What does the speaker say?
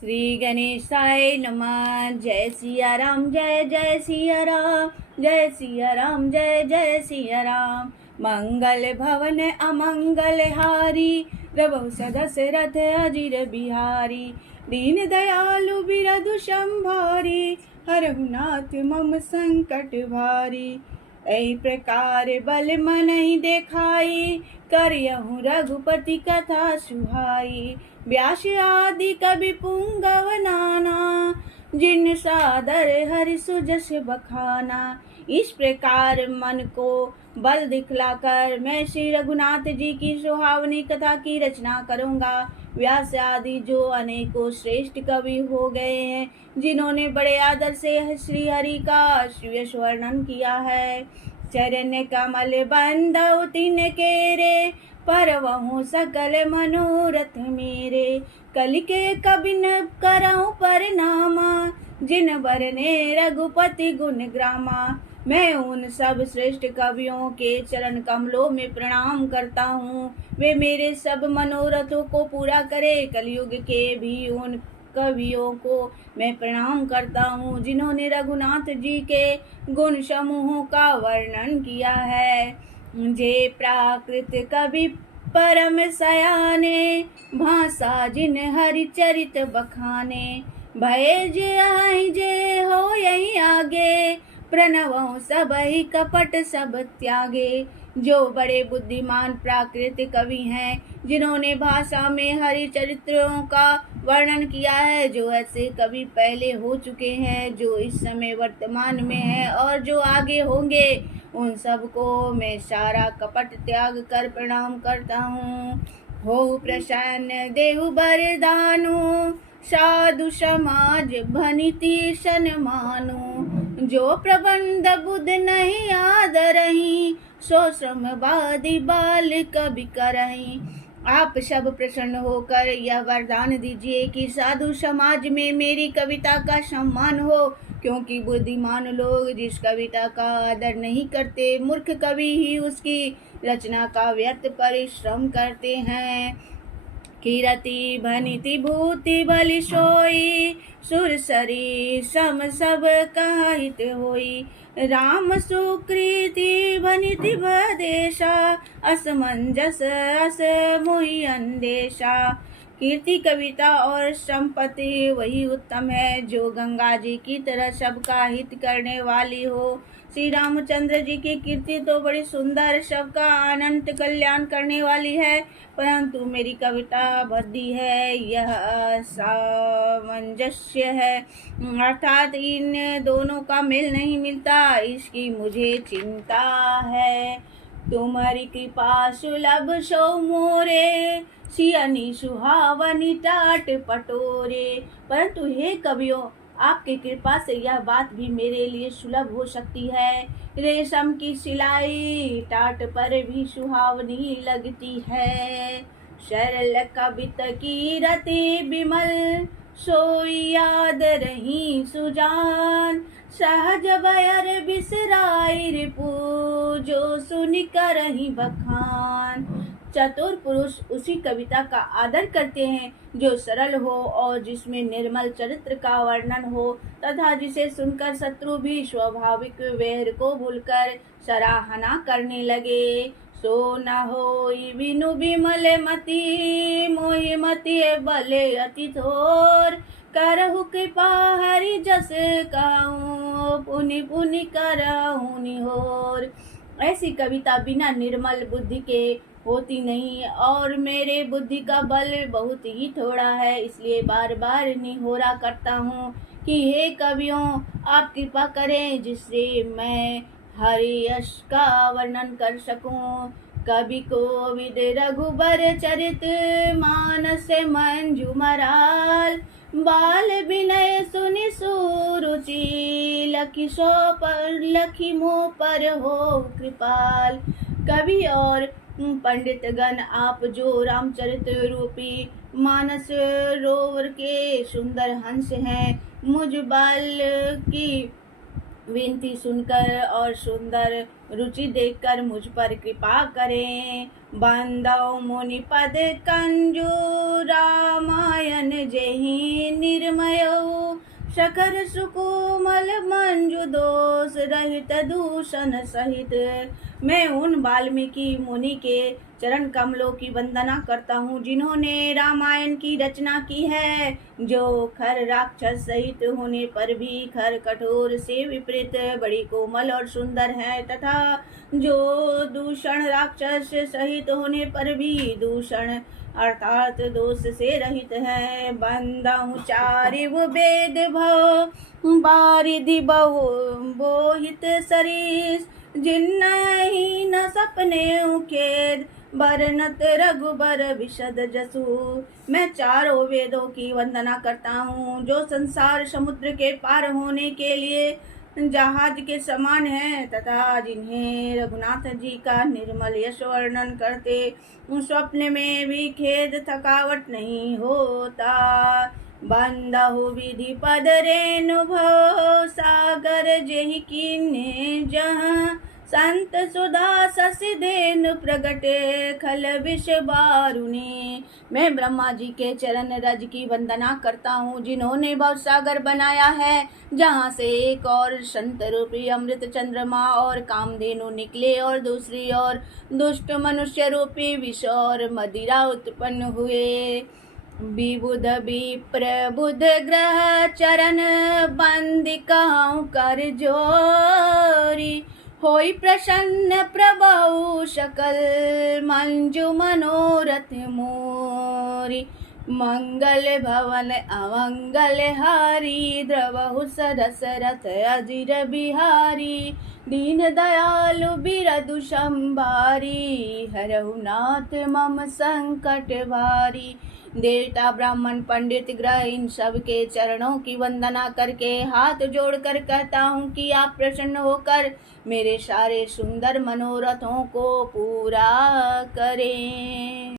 श्री गणेशाय नमः। जय सिया राम, जय जय सिया राम, जय सिया राम, जय जय सिया राम। मंगल भवन अमंगल हारी, रघु दशरथ अजिर बिहारी। दीन दयालु बिरधु संभारी, हरहुनाथ मम संकट भारी। ऐ प्रकार बल मनहि देखाई, करियहु रघुपति कथा सुहाई। व्यास आदि कवि पुंगव नाना, जिन सादर हरि सुजस बखाना। इस प्रकार मन को बल दिखलाकर मैं श्री रघुनाथ जी की सुहावनी कथा की रचना करूंगा। व्यास आदि जो अनेकों श्रेष्ठ कवि हो गए हैं, जिन्होंने बड़े आदर से श्री हरि का यश वर्णन किया है। चरण कमल बंदौ तिन केरे, परवहु सकल मनोरथ मेरे। कलि के कबि न करहु परनामा, जिन बरने रघुपति गुण ग्रामा। मैं उन सब श्रेष्ठ कवियों के चरण कमलों में प्रणाम करता हूँ। वे मेरे सब मनोरथों को पूरा करे। कलयुग के भी उन कवियों को मैं प्रणाम करता हूँ, जिन्होंने रघुनाथ जी के गुण समूहों का वर्णन किया है। जे प्राकृत कवि परम सयाने, भाषा जिन हरि चरित बखाने। भय जे आई जे हो यही आगे, प्रणवों सबहि कपट सब त्यागे। जो बड़े बुद्धिमान प्राकृतिक कवि हैं, जिन्होंने भाषा में हरि चरित्रों का वर्णन किया है, जो ऐसे कवि पहले हो चुके हैं, जो इस समय वर्तमान में है और जो आगे होंगे, उन सबको मैं सारा कपट त्याग कर प्रणाम करता हूँ। हो प्रसन्न देहु बरदानु, साधु समाज भनिति सन्मानु। जो प्रबंध बुध नहीं आदरही, सो श्रमवादी बाल कवि करही। आप सब प्रसन्न होकर यह वरदान दीजिए कि साधु समाज में मेरी कविता का सम्मान हो, क्योंकि बुद्धिमान लोग जिस कविता का आदर नहीं करते, मूर्ख कवि ही उसकी रचना का व्यर्थ परिश्रम करते हैं। कीरति भनिति भूति बलि सोई, सुरसरी सम सब काहित होई। राम सुकृति भनिति भदेशा, असमंजस अस मोहि अंदेशा। कीर्ति कविता और संपत्ति वही उत्तम है जो गंगा जी की तरह सबका हित करने वाली हो। श्री रामचंद्र जी की कीर्ति तो बड़ी सुंदर, सबका अनंत कल्याण करने वाली है, परंतु मेरी कविता भद्दी है, यह सामंजस्य है, अर्थात इन दोनों का मेल नहीं मिलता, इसकी मुझे चिंता है। तुम्हारी कृपा सुलभ सो मोरे, सियनी सुहावनी टाट पटोरे। परंतु हे कवियों, आपकी कृपा से यह बात भी मेरे लिए सुलभ हो सकती है। रेशम की सिलाई टाट पर भी सुहावनी लगती है। सरल कवित की रति विमल, सोई याद रही सुजान। सहज बयर बिसराई रिपु, जो सुनि करहि बखान। चतुर पुरुष उसी कविता का आदर करते हैं जो सरल हो और जिसमें निर्मल चरित्र का वर्णन हो, तथा जिसे सुनकर शत्रु भी स्वाभाविक वैर को भूलकर सराहना करने लगे। सो न होई बिनु बिमल मति, मोहि मति बले अति थोर। करहु कृपा हरि जस कहूँ, पुनि पुनि करहु निहोर। ऐसी कविता बिना निर्मल बुद्धि के होती नहीं, और मेरे बुद्धि का बल बहुत ही थोड़ा है, इसलिए बार बार निहोरा करता हूँ कि हे कवियों, आप कृपा करें जिससे मैं हरि यश का वर्णन कर सकूं। कवि कोविद रघुबर चरित, मानस मंजू मराल। बाल विनय सुनि सुरुचि, लखी सो पर लखी मोह पर हो कृपाल। कवि और पंडित गण, आप जो रामचरित रूपी मानस रोवर के सुंदर हंस हैं, मुझ बाल की विनती सुनकर और सुंदर रुचि देखकर मुझ पर कृपा करें। बंदौ मुनि पद कंजू रामायण जेहि निर्मयो, शकर सुकोमल मंजु दोष रहित दूषण सहित। मैं उन वाल्मीकि मुनि के चरण कमलों की वंदना करता हूँ जिन्होंने रामायण की रचना की है, जो खर राक्षस सहित होने पर भी खर कठोर से विपरीत बड़ी कोमल और सुंदर है, तथा जो दूषण राक्षस सहित होने पर भी दूषण अर्थात दोष से रहित है। बंदहु चारिव वेद भव बारिधि बहु बोहित सरीस, जिन्नहि न सपने खेद बरनत रघुबर विशद जसु। मैं चारों वेदों की वंदना करता हूँ जो संसार समुद्र के पार होने के लिए जहाज के समान है, तथा जिन्हें रघुनाथ जी का निर्मल यश वर्णन करते स्वप्न में भी खेद थकावट नहीं होता। बंदहु विधि पद रेणु भव सागर जेहि कीन्हे जहाँ, संत सुधा शशि धेनु प्रगटे खल विष बारुणी। मैं ब्रह्मा जी के चरण रज की वंदना करता हूँ जिन्होंने भव सागर बनाया है, जहाँ से एक और संत रूपी अमृत चंद्रमा और कामधेनु निकले और दूसरी ओर दुष्ट मनुष्य रूपी विष और मदिरा उत्पन्न हुए। विबुध विप्र बुध ग्रह चरण बंदिकाओं कर जोरी, होई प्रसन्न प्रभु सकल मंजु मनोरथ मोरी। मंगल भवन अमंगल हारी, द्रवहु सरस रथ अजिर बिहारी। दीन दयालु बिरदु संभारी, हरहु नाथ मम संकट भारी। देवता ब्राह्मण पंडित ग्रह इन सब के चरणों की वंदना करके हाथ जोड़कर कहता हूँ कि आप प्रसन्न होकर मेरे सारे सुंदर मनोरथों को पूरा करें।